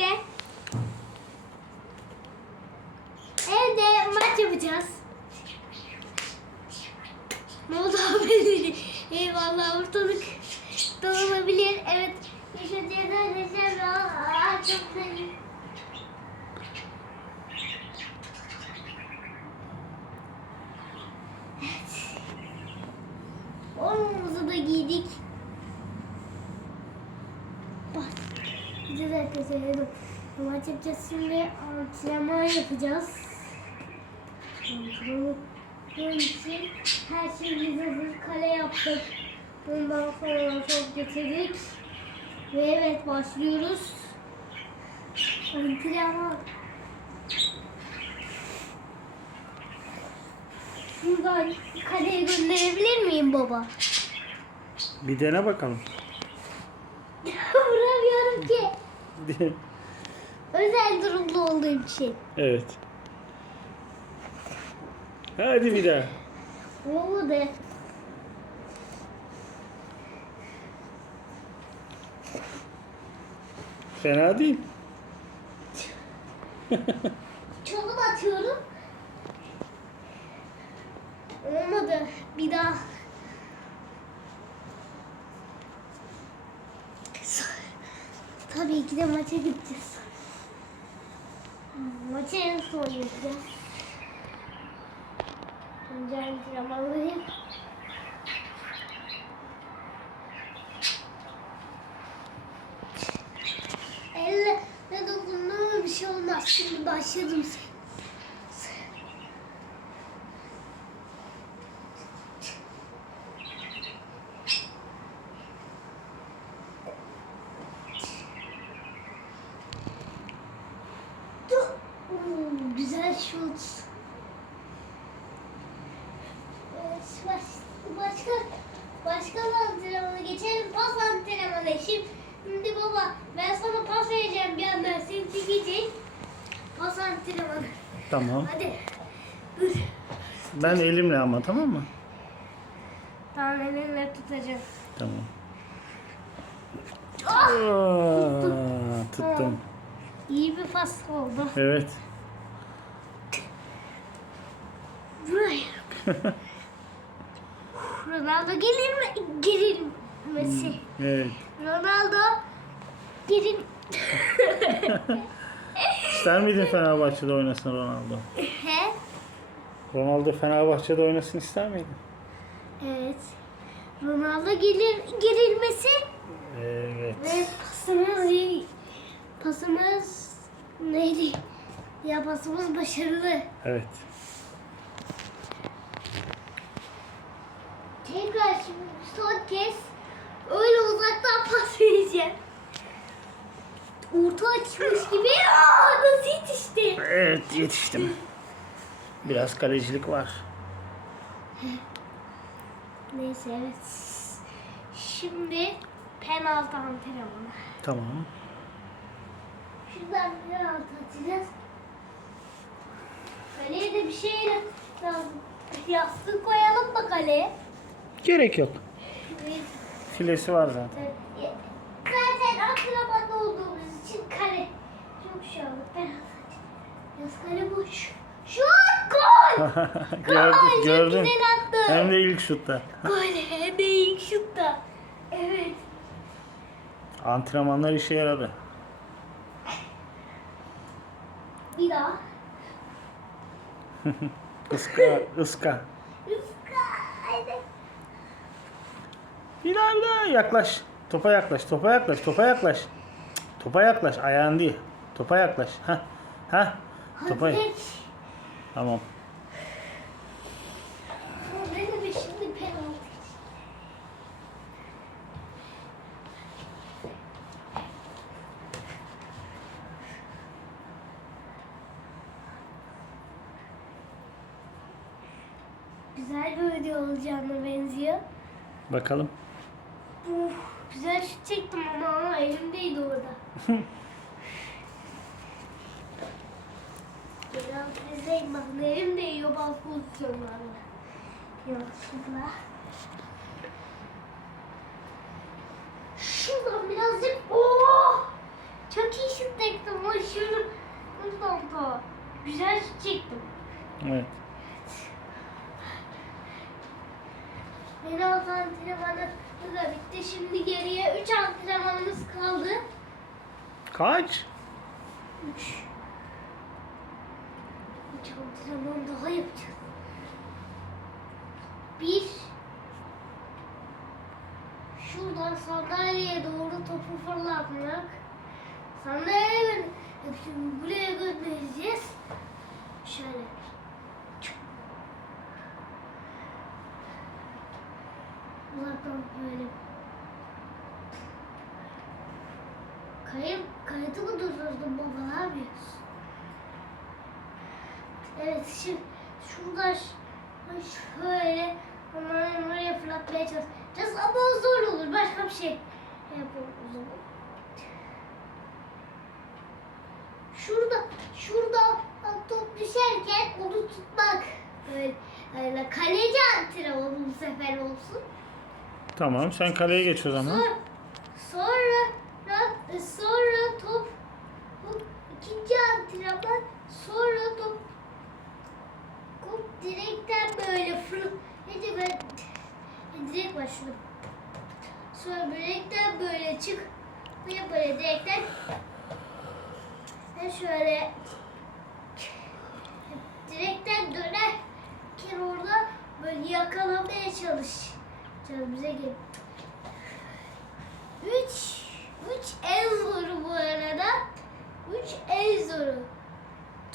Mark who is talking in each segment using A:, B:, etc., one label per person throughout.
A: birlikte evde maç yapacağız. Ne oldu abi? Eyvallah ortalık dağılabilir. Evet. Yaşadığında çok sevdim. Evet. Formamızı da giydik. Gideceğiz arkadaşlar. Hadi. Maç yapacağız şimdi. Antrenman yapacağız. Antrenman için her şeyimiz hazır. Kale yaptık. Bundan sonra top getirdik. Ve evet başlıyoruz. Antrenman. Şuradan kaleye gönderebilir miyim baba?
B: Bir dene bakalım.
A: Vuramıyorum ki. Özel durumda olduğum için.
B: evet. Hadi bir daha.
A: Olmadı.
B: Fena değil.
A: Çalım atıyorum. Olmadı. Bir daha. Tabii ki de maça gideceğiz. Maçı en son gideceğiz. Önce antrenmanlayayım. Elle ne dokunduğuma bir şey olmaz. Şimdi başladım. Dur. Oo, güzel şut. Evet, baş, başka başka bir antrenmana geçelim. Pas antrenmanı. Şimdi baba ben sana pas vereceğim bir anda. Seni çekecek. Pas antrenmanı.
B: Tamam.
A: Hadi. Dur.
B: Ben elimle ama tamam mı?
A: Tamam elinle tutacağım.
B: Tamam.
A: Ah!
B: Aa, tuttum.
A: İyi bir pas oldu.
B: Evet.
A: Buraya. Ronaldo gelir mi? Gerilmesi.
B: Evet.
A: Ronaldo gelir.
B: İster miydin Fenerbahçe'de oynasın Ronaldo?
A: He?
B: Ronaldo Fenerbahçe'de oynasın ister miydin?
A: Evet. Ronaldo gelir gerilmesi
B: Evet.
A: ve pasımız iyi. Pasımız neydi? Ya pasımız başarılı.
B: Evet.
A: Tekrar şimdi son kez öyle uzaktan pas vereceğim. Orta açmış gibi Aa, nasıl yetişti?
B: Evet yetiştim. Biraz kalecilik var.
A: Neyse evet. Şimdi penaltı antrenmanı.
B: Tamam.
A: Şuradan penaltı atacağız. Kaleye de bir şey lazım. Yastık koyalım mı kaleye?
B: Gerek yok. Filesi var zaten.
A: Zaten kale. Atacağız. Biraz kale boş. Şut gol!
B: gördüm.
A: Çok güzel attı.
B: Hem de ilk şutta.
A: Gol hem de ilk şutta. Evet.
B: Antrenmanlar işe yaradı.
A: Bir daha.
B: Iska, ıska.
A: Rıfka. Haydi.
B: Bir daha bir daha yaklaş. Topa yaklaş, topa yaklaş, topa yaklaş. Topa yaklaş, ayağın değil. Topa yaklaş. Ha, ha. Topa.
A: Hadi.
B: Tamam.
A: Şimdi penaltı? Güzel bir video olacağına benziyor.
B: Bakalım.
A: Uf, güzel şut çektim ama elimdeydi orada. Bakın elim değiyor bazı pozisyonlarda. Yanlışlıkla. Şuradan birazcık oh! Çok iyi şut çektim. O şunu buradan da. Güzel şut çektim.
B: Evet.
A: Yeni antrenmanı da bitti. Şimdi geriye 3 antrenmanımız kaldı.
B: Kaç?
A: 3. 3 antrenman daha yapacağız. 1 Şuradan sandalyeye doğru topu fırlatmak. Sandalyeye Şimdi buraya göndereceğiz. Şöyle. Uzaktan böyle. Kayıp, kayıtı mı durdurdun baba ne? Evet şimdi şuradan ş- şöyle onları oraya fırlatmaya çalışacağız ama o zor olur. Başka bir şey yapalım o zaman. Şurada, şurada top düşerken onu tutmak. Böyle, böyle kaleci antrenmanı bu sefer olsun.
B: Tamam sen kaleye geç o zaman.
A: Sonra, sonra, sonra top, top ikinci antrenman sonra top top direkten böyle fırlat. Neyse ben e, direkt başladım. Sonra direkten böyle çık. Böyle böyle direkten ve şöyle direkten dönerken orada böyle yakalamaya çalış. Canım bize gel. Üç, üç en zoru bu arada. Üç en zoru.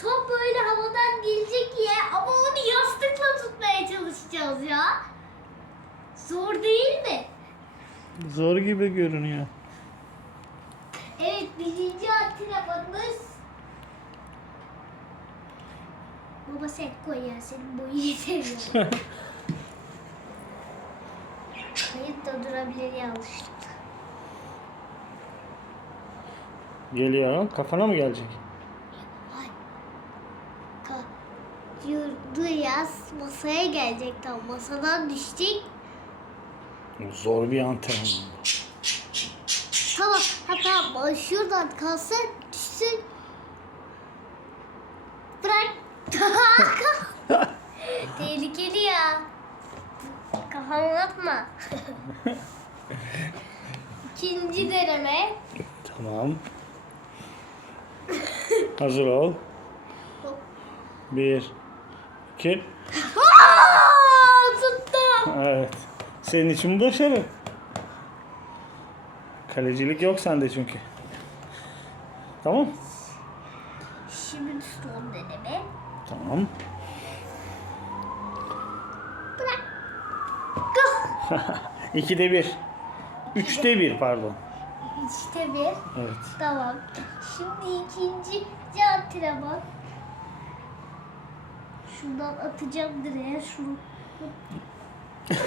A: Top böyle havadan gelecek ya ama onu yastıkla tutmaya çalışacağız ya. Zor değil mi?
B: Zor gibi görünüyor.
A: Evet birinci antrenmanımız. Baba sen koy ya senin boyunu seviyorum. Kayıt da durabilir yanlışlıkla.
B: Geliyor. Kafana mı gelecek?
A: Yurdu yaz masaya gelecek tam masadan düşecek.
B: Zor bir antrenman.
A: Tamam ha tamam şuradan kalsın düşsün. Bırak. Tehlikeli ya. Kafamı atma. İkinci deneme.
B: Tamam. Hazır ol. Bir, iki.
A: Aa, tuttum.
B: Evet. Senin için bu başarı. Kalecilik yok sende çünkü. Tamam.
A: Şimdi son deneme.
B: Tamam.
A: Bırak.
B: İkide bir. Üçte bir pardon.
A: İşte bir.
B: Evet.
A: Tamam. Şimdi ikinci antrenman. Şuradan atacağım direğe şunu.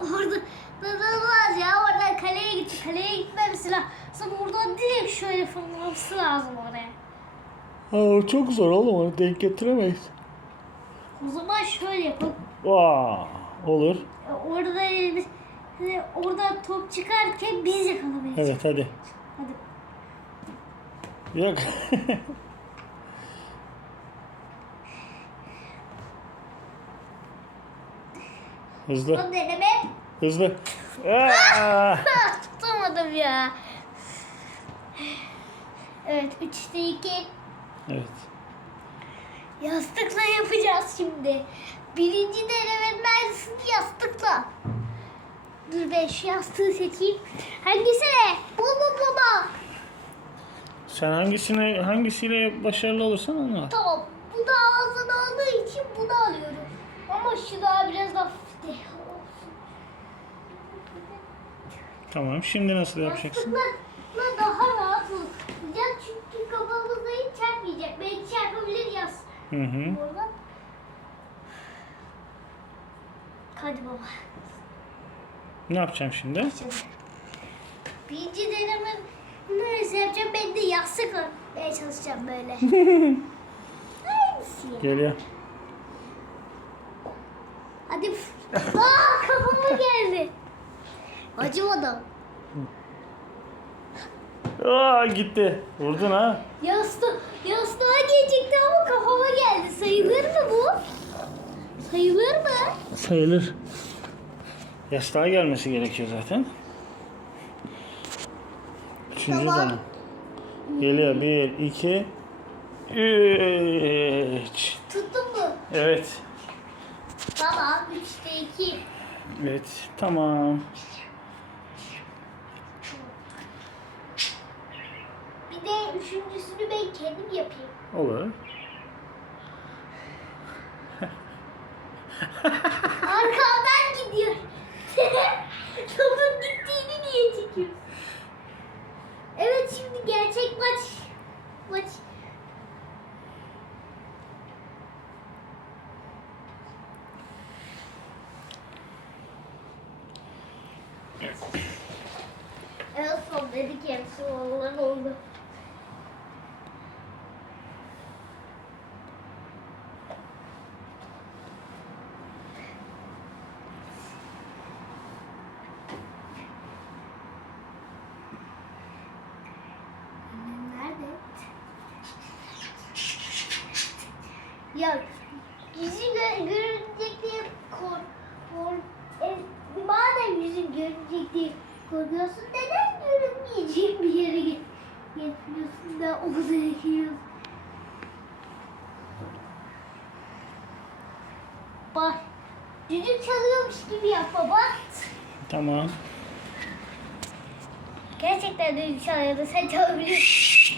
A: Orada olmaz ya. Oradan kaleye gitti. Kaleye gitmemesi lazım. Oradan direkt şöyle fırlaması lazım oraya.
B: Aa, çok zor oğlum onu denk getiremeyiz.
A: O zaman şöyle yapalım.
B: Vaa, olur.
A: Orada hani oradan top çıkarken biz yakalamayız.
B: Evet hadi.
A: Hadi.
B: Yok. Hızlı,
A: Son deneme.
B: hızlı. Aa!
A: Tutamadım ya. Evet, üçte iki.
B: Evet.
A: Yastıkla yapacağız şimdi. Birinci denemenin aynısını yastıkla. Dur ben şu yastığı seçeyim. Hangisi? Bu mu baba?
B: Sen hangisine hangisiyle başarılı olursan onu.
A: Tamam. Bu da ağzına olduğu için bunu alıyorum. Ama şu daha biraz hafif de olsun.
B: Tamam. Şimdi nasıl yapacaksın?
A: Yastıkla daha rahat olacak çünkü kafamızda hiç çarpmayacak. Belki çarpabilir yas.
B: Hı hı.
A: Orada. Hadi baba.
B: Ne yapacağım şimdi?
A: Şimdi. Birinci deneme neresi yapacağım? Ben de yastık örmeye çalışacağım böyle. Aynısı ya.
B: Geliyor.
A: Hadi. Aa kafama geldi. Acımadı.
B: Aa gitti. Vurdun ha.
A: Yastık, yastığa gelecekti ama kafama geldi. Sayılır mı bu? Sayılır mı?
B: Sayılır. Yastığa gelmesi gerekiyor zaten. Üçüncü
A: Tamam.
B: dönem. Geliyor. Bir, iki, üç.
A: Tuttun mu?
B: Evet.
A: Tamam. Üçte iki.
B: Evet. Tamam.
A: Bir de üçüncüsünü ben kendim yapayım.
B: Olur.
A: Arkamdan gidiyor. Topun gittiğini niye çekiyor? Evet şimdi gerçek maç. Maç. En son dedik ya sorular oldu. Nerede? Ya yüzü gö görünecek diye kork... kork e, madem yüzün görünecek diye korkuyorsun neden görünmeyeceğin bir yere git gitmiyorsun da onu ekiyorsun? Bak düdük çalıyormuş gibi yap baba.
B: Tamam.
A: Gerçekten düdük çalıyordu sen çalabilirsin.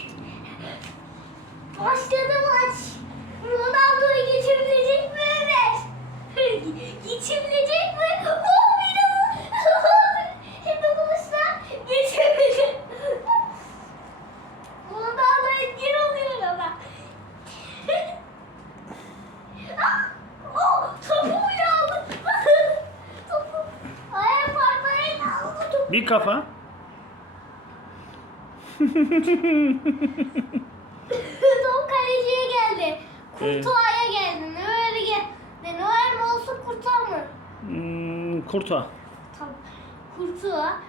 A: Başladı maç. Ronaldo'yu geçebilecek mi Ömer? geçebilecek mi? Oh bir Hem de buluşsa geçemedi. Ronaldo etkin oluyor ama. Ah! oh, topu uyandı. topu. Ayağım parmağıyla aldı topu.
B: Bir kafa.
A: Top kaleciye geldi.
B: Evet.
A: Kurtuğa'ya geldi. Ne öyle gel. Ne Noel mi olsun Kurtuğa mı?
B: Hmm, kurta.
A: Tamam. Kurtuğa.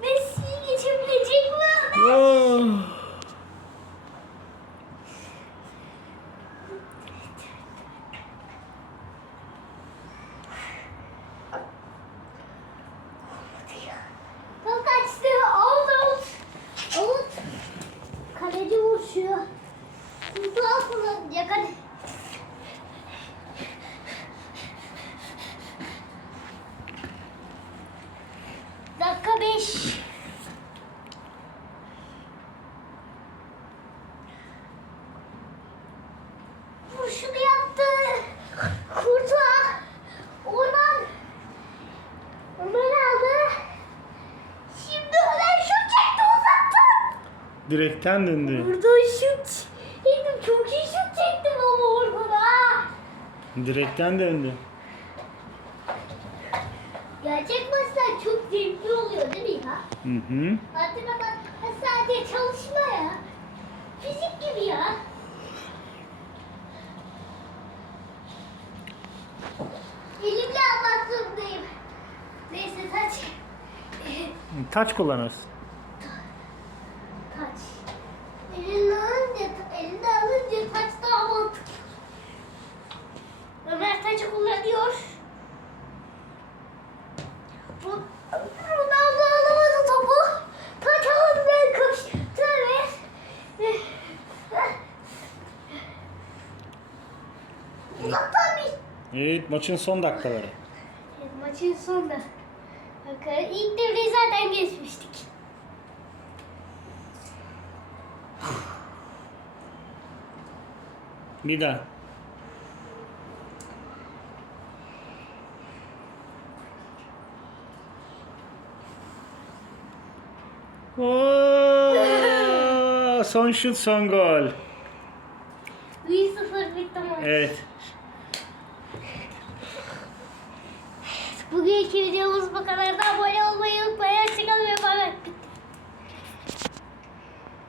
A: Messi'yi geçebilecek mi?
B: Oh.
A: Top kaçtı. Out out. Out. Kaleci vuruşuyor. Kurtuğa kullanacak hadi. 5. Vuruşunu yaptı. Kurtuğa. Oradan Ömer aldı. Şimdi Ömer şut çekti uzaktan.
B: Direkten döndü.
A: Burada şut. Dedim çok iyi şut çektim ama orada da.
B: Direkten döndü.
A: Gerçek maçlar çok zevkli oluyor değil mi ya?
B: Hı hı.
A: Antrenman sadece çalışma ya. Fizik gibi ya. Elimle almak zorundayım. Neyse taç.
B: Taç kullanırsın.
A: Taç. Elinde alınca, elinde alınca taç daha mantıklı. Ömer taçı kullanıyor. Ro- Ronaldo alamadı topu. Taç alın ben koş. Tövbe. Uzaktan bir
B: Evet maçın son dakikaları.
A: Maçın sonunda. Bakın ilk devreyi zaten geçmiştik.
B: Bir daha. Oo, son şut son gol.
A: 1-0 bitti maç.
B: Evet.
A: Bugünkü videomuz bu kadar da abone olmayı unutmayın.